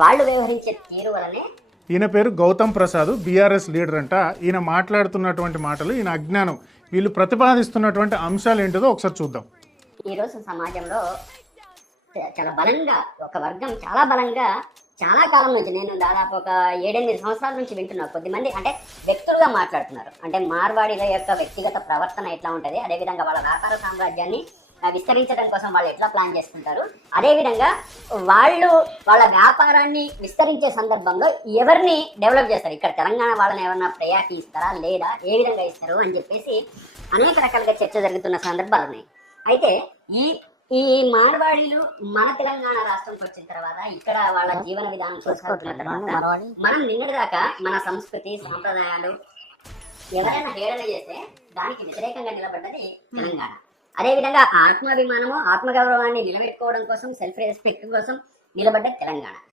వాళ్ళు వ్యవహరించే తీరు వలనే. ఈయన పేరు గౌతమ్ ప్రసాద్, బీఆర్ఎస్ లీడర్ అంట. ఈయన మాట్లాడుతున్నటువంటి మాటలు, ఈయన అజ్ఞానం, వీళ్ళు ప్రతిపాదిస్తున్నటువంటి అంశాలు ఏంటిదో ఒకసారి చూద్దాం. ఈరోజు సమాజంలో చాలా బలంగా ఒక వర్గం చాలా బలంగా చాలా కాలం నుంచి, నేను దాదాపు ఒక 7-8 సంవత్సరాల నుంచి వింటున్నా. కొద్దిమంది అంటే వ్యక్తులుగా మాట్లాడుతున్నారు. అంటే మార్వాడీల యొక్క వ్యక్తిగత ప్రవర్తన ఎట్లా ఉంటుంది, అదేవిధంగా వాళ్ళ వ్యాపార సామ్రాజ్యాన్ని విస్తరించడం కోసం వాళ్ళు ఎట్లా ప్లాన్ చేస్తుంటారు, అదేవిధంగా వాళ్ళు వాళ్ళ వ్యాపారాన్ని విస్తరించే సందర్భంలో ఎవరిని డెవలప్ చేస్తారు, ఇక్కడ తెలంగాణ వాళ్ళని ఎవరన్నా ప్రయాకి ఇస్తారా లేదా ఏ విధంగా ఇస్తారు అని చెప్పేసి అనేక రకాలుగా చర్చ జరుగుతున్న సందర్భాలు ఉన్నాయి. అయితే ఈ ఈ మార్వాడీలు మన తెలంగాణ రాష్ట్రంకి వచ్చిన తర్వాత ఇక్కడ వాళ్ళ జీవన విధానం చూసుకుంటున్న తర్వాత మనం నిన్నటిదాకా మన సంస్కృతి సాంప్రదాయాలు ఎవరైనా హేళన చేస్తే దానికి వ్యతిరేకంగా నిలబడ్డది తెలంగాణ. అదేవిధంగా ఆత్మాభిమానము ఆత్మగౌరవాన్ని నిలబెట్టుకోవడం కోసం, సెల్ఫ్ రెస్పెక్ట్ కోసం నిలబడ్డది తెలంగాణ.